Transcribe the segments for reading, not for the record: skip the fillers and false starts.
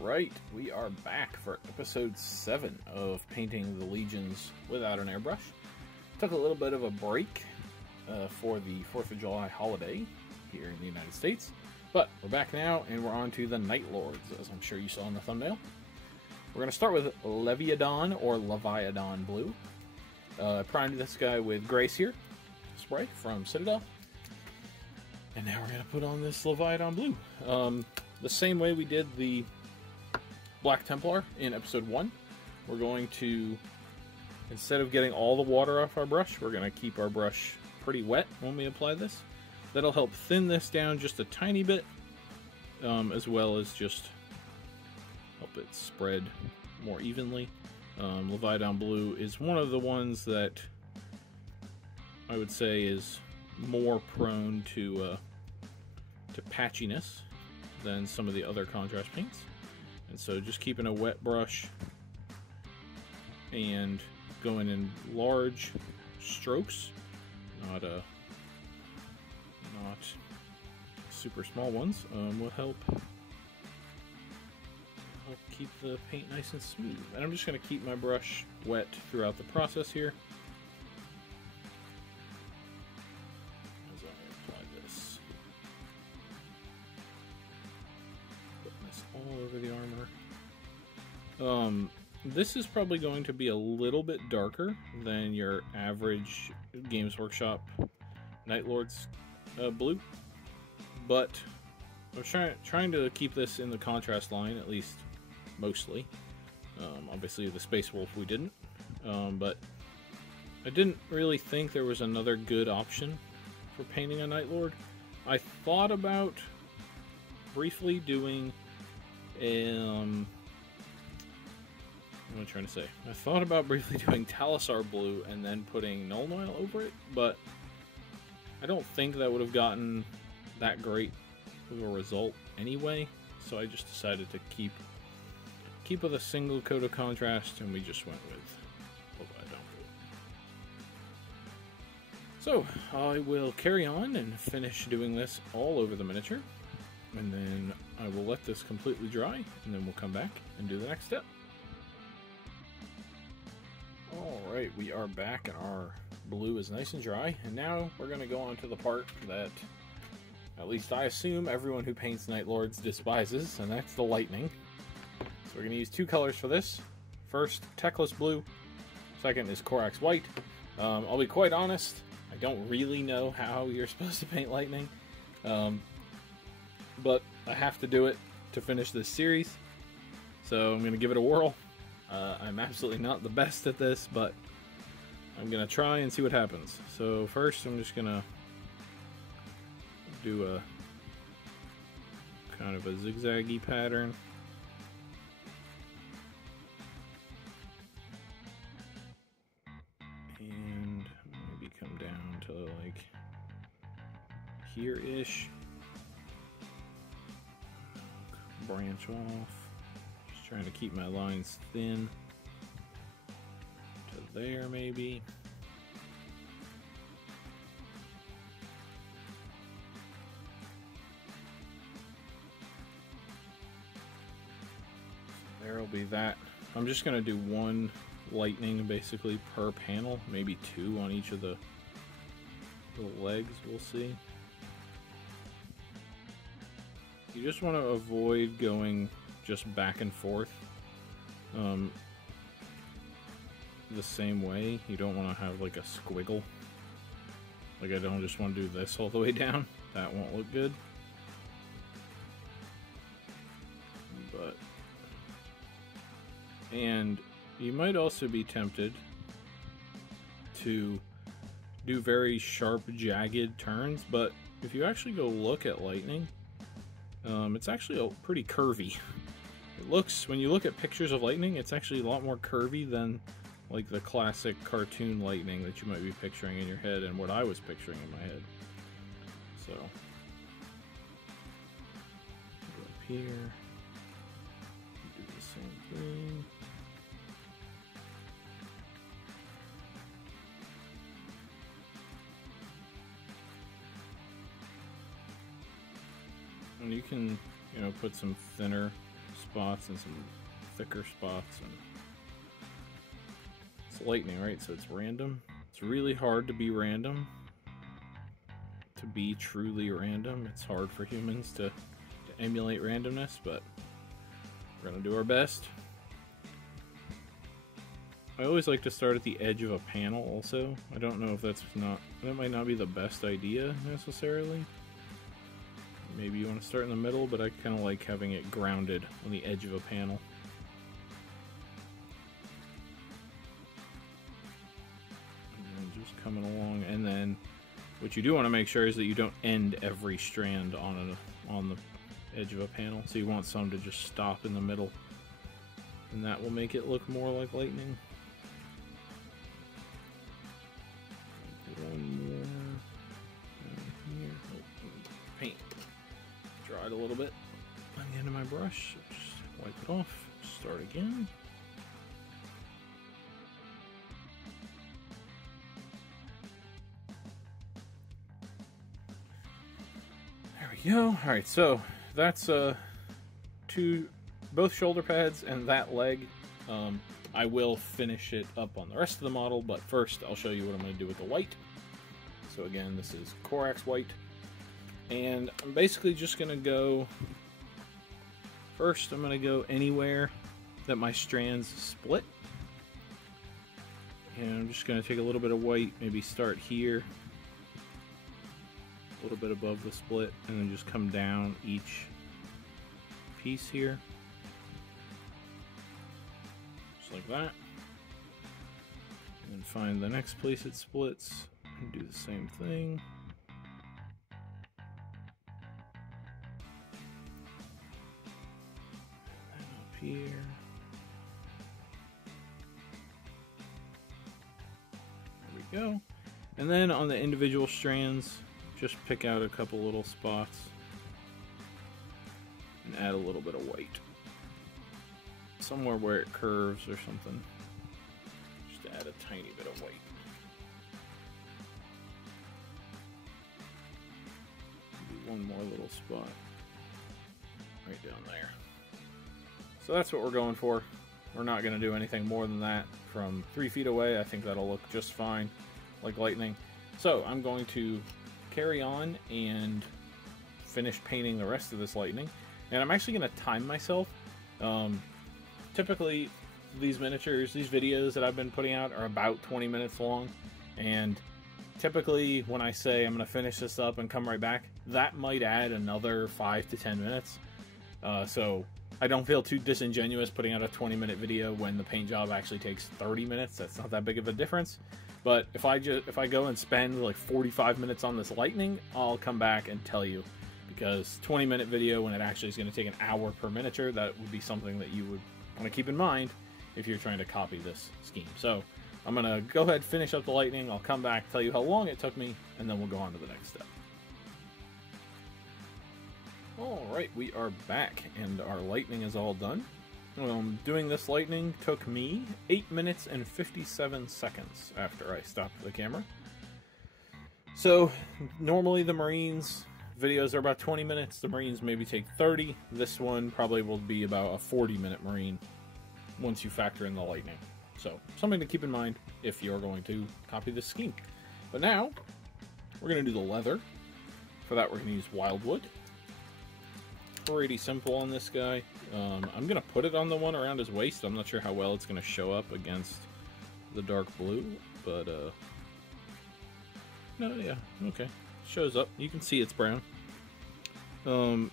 Alright, we are back for episode 7 of painting the legions without an airbrush. Took a little bit of a break for the 4th of July holiday here in the United States, but we're back now and we're on to the Night Lords, as I'm sure you saw in the thumbnail. We're going to start with Leviathan or Leviathan Blue. Primed this guy with Gracier spray from Citadel. And now we're going to put on this Leviathan Blue. The same way we did the Black Templar in episode 1. We're going to, instead of getting all the water off our brush, we're going to keep our brush pretty wet when we apply this. That'll help thin this down just a tiny bit, as well as just help it spread more evenly. Leviathan Blue is one of the ones that I would say is more prone to patchiness than some of the other contrast paints. And so just keeping a wet brush and going in large strokes, not super small ones, will help keep the paint nice and smooth. And I'm just going to keep my brush wet throughout the process here as I apply this. Putting this all over the armor. This is probably going to be a little bit darker than your average Games Workshop Night Lords blue, but I'm trying to keep this in the contrast line, at least mostly. Obviously the Space Wolf we didn't, but I didn't really think there was another good option for painting a Night Lord. I thought about briefly doing what am I trying to say? I thought about briefly doing Talisar Blue and then putting Nuln Oil over it, but I don't think that would have gotten that great of a result anyway, so I just decided to keep with a single coat of contrast, and we just went with Leviathan Blue. So I will carry on and finish doing this all over the miniature, and then I will let this completely dry, and then we'll come back and do the next step. Alright, we are back and our blue is nice and dry, and now we're going to go on to the part that at least I assume everyone who paints Night Lords despises, and that's the lightning. So we're going to use two colors for this. First, Teclis Blue. Second is Corax White. I'll be quite honest, I don't really know how you're supposed to paint lightning, but I have to do it to finish this series, so I'm going to give it a whirl. I'm absolutely not the best at this, but I'm going to try and see what happens. So first I'm just going to do a kind of a zigzaggy pattern. And maybe come down to like here-ish. Branch off. Trying to keep my lines thin to there, maybe. So there'll be that. I'm just going to do one lightning basically per panel, maybe two on each of the legs, we'll see. You just want to avoid going just back and forth the same way. You don't want to have like a squiggle. Like I don't just want to do this all the way down. That won't look good. And you might also be tempted to do very sharp, jagged turns, but if you actually go look at lightning, it's actually pretty curvy. It looks, when you look at pictures of lightning, it's actually a lot more curvy than like the classic cartoon lightning that you might be picturing in your head and what I was picturing in my head. So, go up here, do the same thing. And you can, put some thinner spots and some thicker spots. And it's lightning, right? So it's random. It's really hard to be random. To be truly random. It's hard for humans to emulate randomness, but we're gonna do our best. I always like to start at the edge of a panel also. I don't know if that might not be the best idea necessarily. Maybe you want to start in the middle, but I kind of like having it grounded on the edge of a panel. And just coming along, and then what you do want to make sure is that you don't end every strand on the edge of a panel. So you want some to just stop in the middle, and that will make it look more like lightning. One more here. Oh, paint dried a little bit on the end of my brush. So just wipe it off. Start again. There we go. All right, so that's both shoulder pads and that leg. I will finish it up on the rest of the model, but first I'll show you what I'm going to do with the white. So again, this is Corax white, and I'm basically just going to go, first I'm going to go anywhere that my strands split, and I'm just going to take a little bit of white, maybe start here, a little bit above the split, and then just come down each piece here. Like that, and then find the next place it splits and do the same thing. And then up here. There we go. And then on the individual strands, just pick out a couple little spots and add a little bit of white. Somewhere where it curves or something. Just to add a tiny bit of white. Maybe one more little spot. Right down there. So that's what we're going for. We're not going to do anything more than that from 3 feet away. I think that'll look just fine, like lightning. So I'm going to carry on and finish painting the rest of this lightning. And I'm actually going to time myself. Typically, these miniatures, these videos that I've been putting out are about 20 minutes long, and typically when I say I'm going to finish this up and come right back, that might add another 5 to 10 minutes. So I don't feel too disingenuous putting out a 20-minute video when the paint job actually takes 30 minutes. That's not that big of a difference. But if I go and spend like 45 minutes on this lightning, I'll come back and tell you. Because 20-minute video when it actually is going to take an hour per miniature, that would be something that you would want to keep in mind if you're trying to copy this scheme. So I'm going to go ahead, finish up the lightning, I'll come back, tell you how long it took me, and then we'll go on to the next step. Alright, we are back, and our lightning is all done. Doing this lightning took me 8 minutes and 57 seconds after I stopped the camera. So normally the Marines videos are about 20 minutes, the Marines maybe take 30. This one probably will be about a 40-minute Marine once you factor in the lightning. So, something to keep in mind if you're going to copy this scheme. But now, we're going to do the leather. For that, we're going to use wildwood. Pretty simple on this guy. I'm going to put it on the one around his waist. I'm not sure how well it's going to show up against the dark blue, but, no, yeah, okay. Shows up. You can see it's brown. An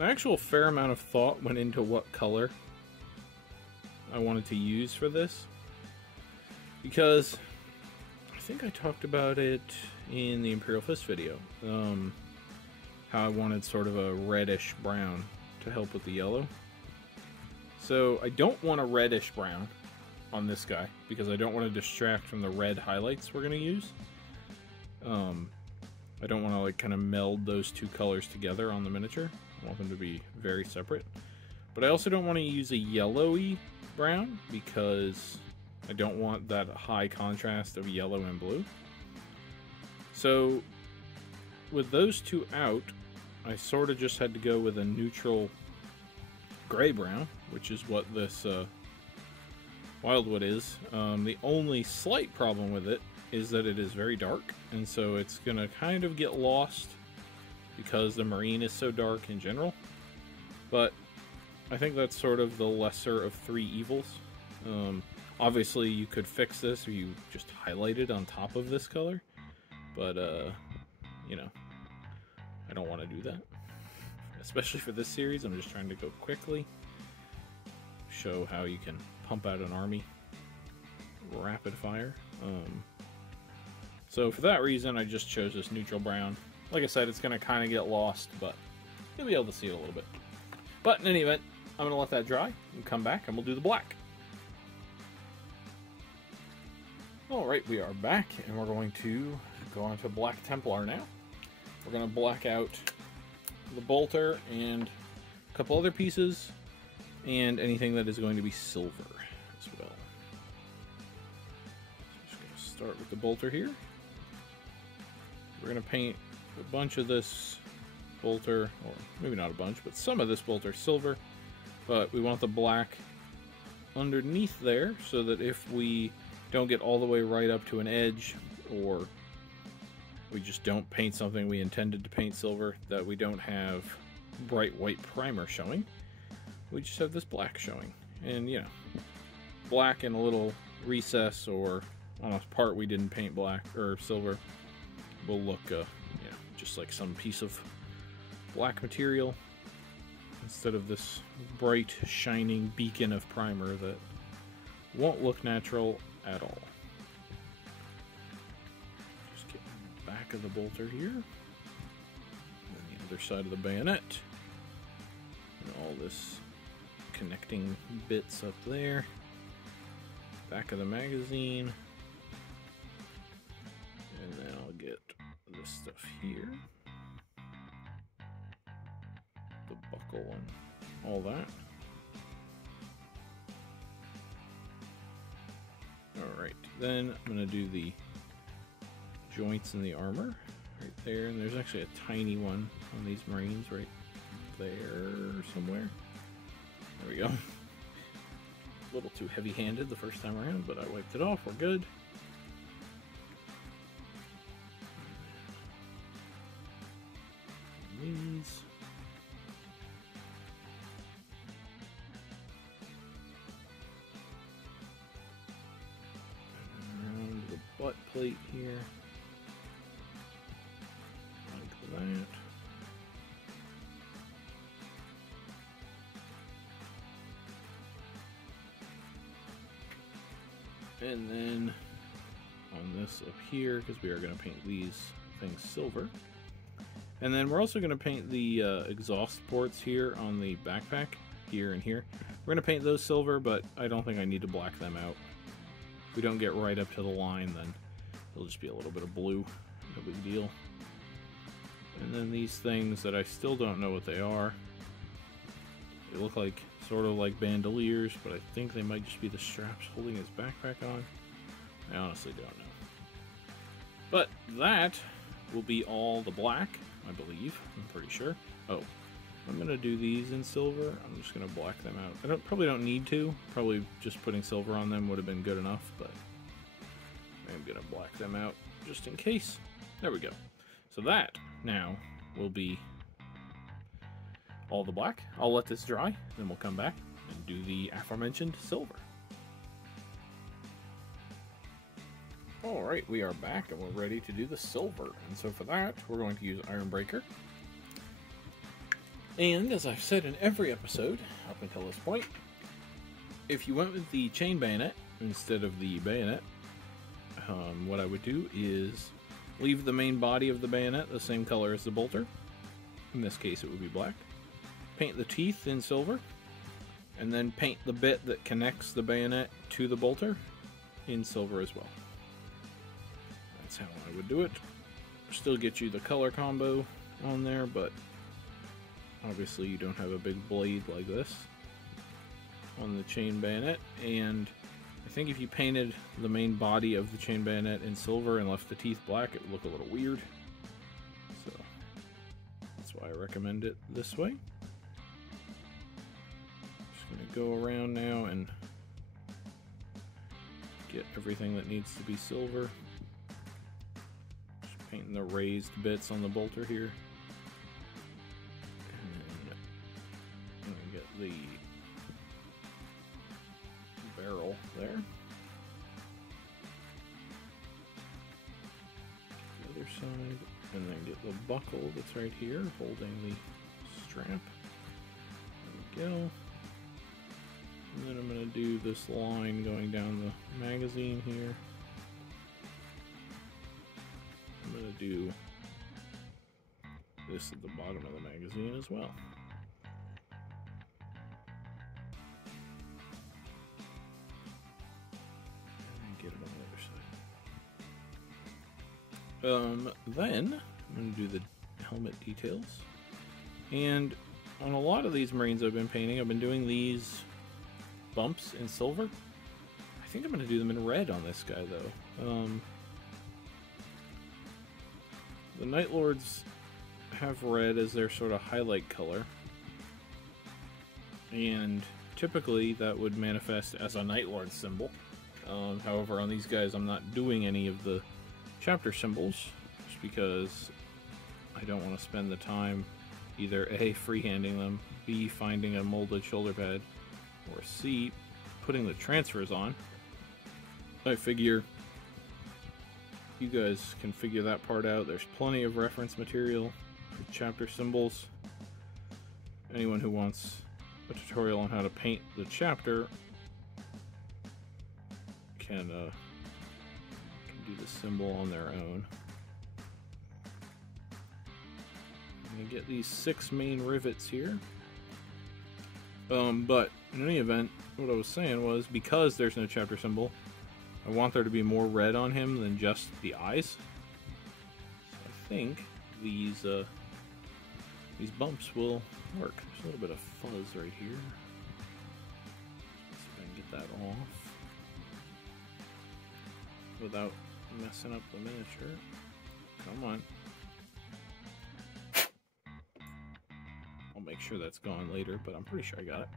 actual fair amount of thought went into what color I wanted to use for this, because I think I talked about it in the Imperial Fist video, how I wanted sort of a reddish brown to help with the yellow. So I don't want a reddish brown on this guy, because I don't want to distract from the red highlights we're going to use. I don't want to like kind of meld those two colors together on the miniature. I want them to be very separate. But I also don't want to use a yellowy brown, because I don't want that high contrast of yellow and blue. So with those two out, I sort of just had to go with a neutral gray brown, which is what this Wildwood is. The only slight problem with it is that it is very dark, and so it's gonna kind of get lost because the marine is so dark in general. But I think that's sort of the lesser of three evils. Obviously you could fix this if you just highlight it on top of this color, but you know, I don't want to do that, especially for this series. I'm just trying to go quickly, show how you can pump out an army rapid fire. So for that reason, I just chose this neutral brown. Like I said, it's going to kind of get lost, but you'll be able to see it a little bit. But in any event, I'm going to let that dry and come back and we'll do the black. Alright, we are back and we're going to go on to Black Templar now. We're going to black out the bolter and a couple other pieces and anything that is going to be silver as well. So I'm just going to start with the bolter here. We're going to paint a bunch of this bolter, or maybe not a bunch, but some of this bolter silver, but we want the black underneath there so that if we don't get all the way right up to an edge, or we just don't paint something we intended to paint silver, that we don't have bright white primer showing. We just have this black showing. And, you know, black in a little recess or on a part we didn't paint black or silver will look, you know, just like some piece of black material instead of this bright, shining beacon of primer that won't look natural at all. Just get the back of the bolter here, and the other side of the bayonet, and all this connecting bits up there, back of the magazine, and then I'll get this stuff here, the buckle and all that. Alright, then I'm going to do the joints in the armor right there, and there's actually a tiny one on these Marines right there somewhere. There we go. A little too heavy-handed the first time around, but I wiped it off. We're good. These. Around the butt plate here. Like that. And then on this up here, because we are going to paint these things silver. And then we're also going to paint the exhaust ports here on the backpack, here and here. We're going to paint those silver, but I don't think I need to black them out. If we don't get right up to the line, then it'll just be a little bit of blue. No big deal. And then these things that I still don't know what they are. They look like, sort of like bandoliers, but I think they might just be the straps holding his backpack on. I honestly don't know. But that will be all the black, I believe. I'm pretty sure. Oh, I'm going to do these in silver. I'm just going to black them out. I probably don't need to. Probably just putting silver on them would have been good enough, but I'm going to black them out just in case. There we go. So that now will be all the black. I'll let this dry, then we'll come back and do the aforementioned silver. Alright, we are back and we're ready to do the silver. And so for that, we're going to use Iron Breaker. And as I've said in every episode up until this point, if you went with the chain bayonet instead of the bayonet, what I would do is leave the main body of the bayonet the same color as the bolter. In this case, it would be black. Paint the teeth in silver, and then paint the bit that connects the bayonet to the bolter in silver as well. That's how I would do it. Still get you the color combo on there, but obviously you don't have a big blade like this on the chain bayonet, and I think if you painted the main body of the chain bayonet in silver and left the teeth black, it would look a little weird. So that's why I recommend it this way. I'm going to go around now and get everything that needs to be silver. Just painting the raised bits on the bolter here. And then I'm going to get the barrel there. The other side, and then get the buckle that's right here holding the strap. There we go. And then I'm going to do this line going down the magazine here. I'm going to do this at the bottom of the magazine as well. And get it on the other side. Then I'm going to do the helmet details. And on a lot of these Marines I've been painting, I've been doing these bumps in silver. I think I'm going to do them in red on this guy, though. The Night Lords have red as their sort of highlight color, and typically that would manifest as a Night Lord symbol. However, on these guys I'm not doing any of the chapter symbols, just because I don't want to spend the time either A, freehanding them, B, finding a molded shoulder pad, or C, putting the transfers on. I figure you guys can figure that part out. There's plenty of reference material for chapter symbols. Anyone who wants a tutorial on how to paint the chapter can do the symbol on their own. I'm gonna get these 6 main rivets here. But in any event, what I was saying was, because there's no chapter symbol, I want there to be more red on him than just the eyes. So I think these bumps will work. There's a little bit of fuzz right here. Let's see if I can get that off without messing up the miniature. Come on. I'll make sure that's gone later, but I'm pretty sure I got it.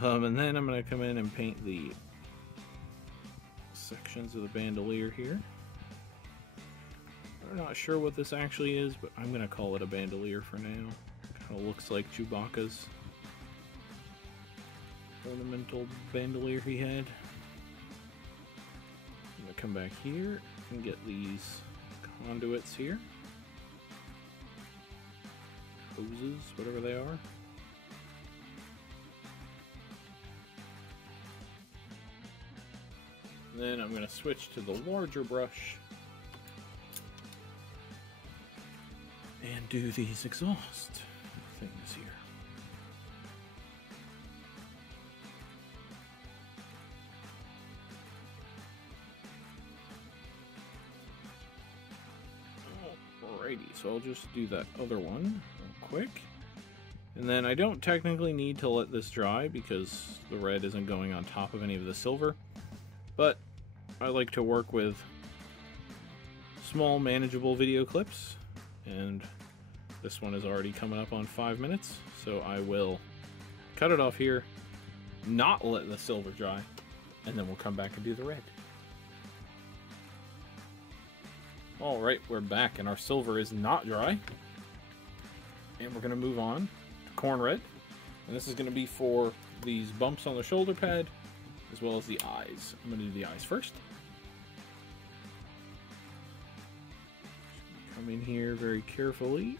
And then I'm going to come in and paint the sections of the bandolier here. I'm not sure what this actually is, but I'm going to call it a bandolier for now. Kind of looks like Chewbacca's ornamental bandolier he had. I'm going to come back here and get these conduits here. Hoses, whatever they are. And then I'm going to switch to the larger brush and do these exhaust things here. Alrighty, so I'll just do that other one real quick. And then I don't technically need to let this dry because the red isn't going on top of any of the silver. But I like to work with small, manageable video clips, and this one is already coming up on 5 minutes, so I will cut it off here, not let the silver dry, and then we'll come back and do the red. Alright, we're back, and our silver is not dry, and we're going to move on to corn red, and this is going to be for these bumps on the shoulder pad, as well as the eyes. I'm going to do the eyes first. Come in here very carefully.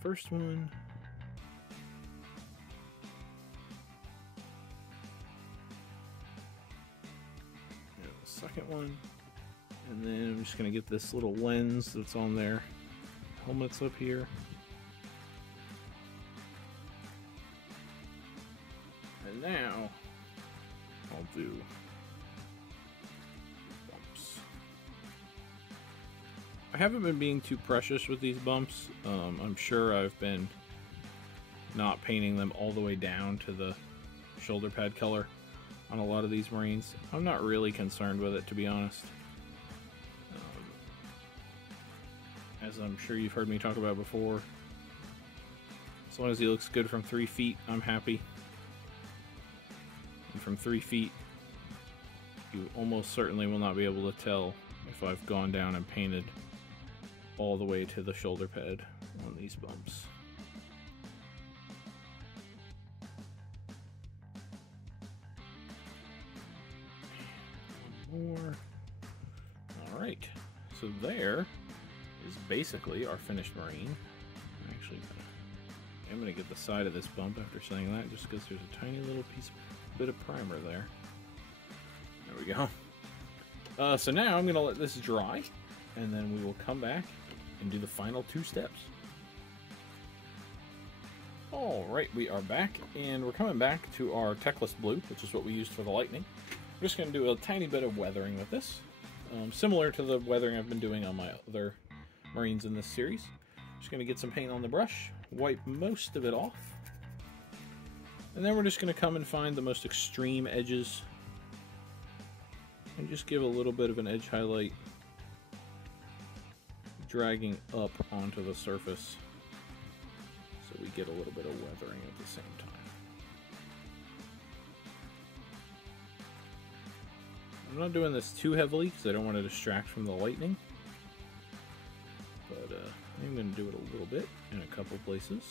First one. And the second one. And then I'm just going to get this little lens that's on their helmets up here. And now I'll do bumps. I haven't been being too precious with these bumps. I'm sure I've been not painting them all the way down to the shoulder pad color on a lot of these Marines. I'm not really concerned with it, to be honest. As I'm sure you've heard me talk about before, As long as he looks good from 3 feet, I'm happy. And from 3 feet, you almost certainly will not be able to tell if I've gone down and painted all the way to the shoulder pad on these bumps. More. Alright, so there is basically our finished Marine. Actually, I'm going to get the side of this bump after saying that, just because there's a tiny little bit of primer there. There we go. So now I'm going to let this dry, and then we will come back and do the final 2 steps. Alright, we are back, and we're coming back to our Techless Blue, which is what we used for the lightning. I'm just going to do a tiny bit of weathering with this, similar to the weathering I've been doing on my other Marines in this series. Just going to get some paint on the brush, wipe most of it off, and then we're just going to come and find the most extreme edges and just give a little bit of an edge highlight, dragging up onto the surface so we get a little bit of weathering at the same time. I'm not doing this too heavily because I don't want to distract from the lightning, but I'm going to do it a little bit in a couple places.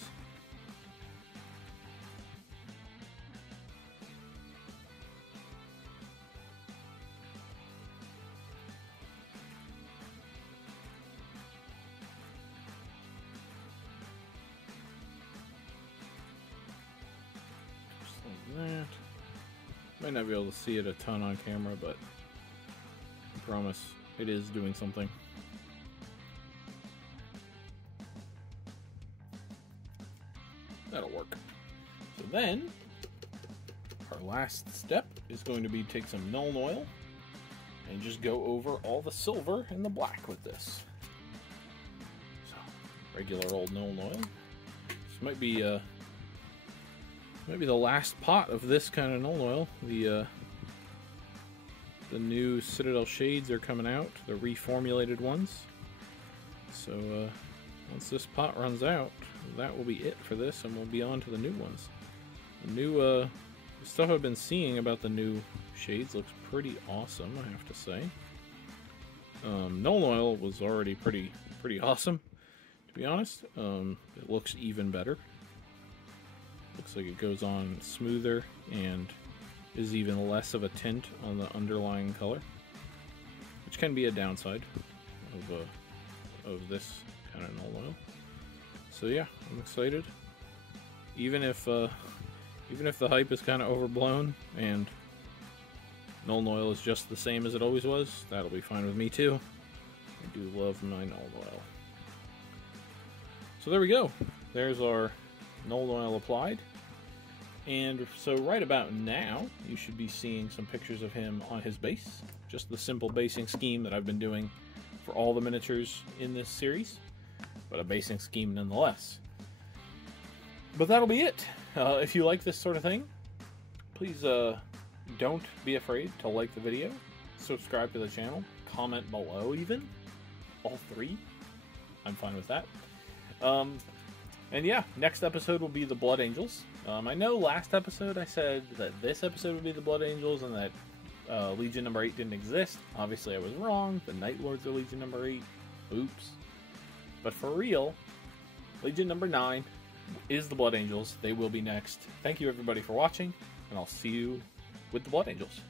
Just like that. Might not be able to see it a ton on camera, but I promise it is doing something. That'll work. So then, our last step is going to be take some Nuln Oil and just go over all the silver and the black with this. So, regular old Nuln Oil. This might be the last pot of this kind of Nuln Oil. The new Citadel shades are coming out, the reformulated ones. So once this pot runs out, that will be it for this, and we'll be on to the new ones. The new stuff I've been seeing about the new shades looks pretty awesome, I have to say. Nuln Oil was already pretty awesome, to be honest. It looks even better. Looks like it goes on smoother and is even less of a tint on the underlying color, which can be a downside of this kind of Nuln Oil. So yeah, I'm excited. Even if the hype is kind of overblown and Nuln Oil is just the same as it always was, that'll be fine with me too. I do love my Nuln Oil. So there we go. There's our Nuln Oil applied. And so right about now, you should be seeing some pictures of him on his base. Just the simple basing scheme that I've been doing for all the miniatures in this series. But a basing scheme nonetheless. But that'll be it. If you like this sort of thing, please don't be afraid to like the video, subscribe to the channel, comment below even. All 3. I'm fine with that. And yeah, next episode will be the Blood Angels. I know last episode I said that this episode would be the Blood Angels and that Legion number 8 didn't exist. Obviously I was wrong. The Night Lords are Legion number 8. Oops. But for real, Legion number 9 is the Blood Angels. They will be next. Thank you everybody for watching, and I'll see you with the Blood Angels.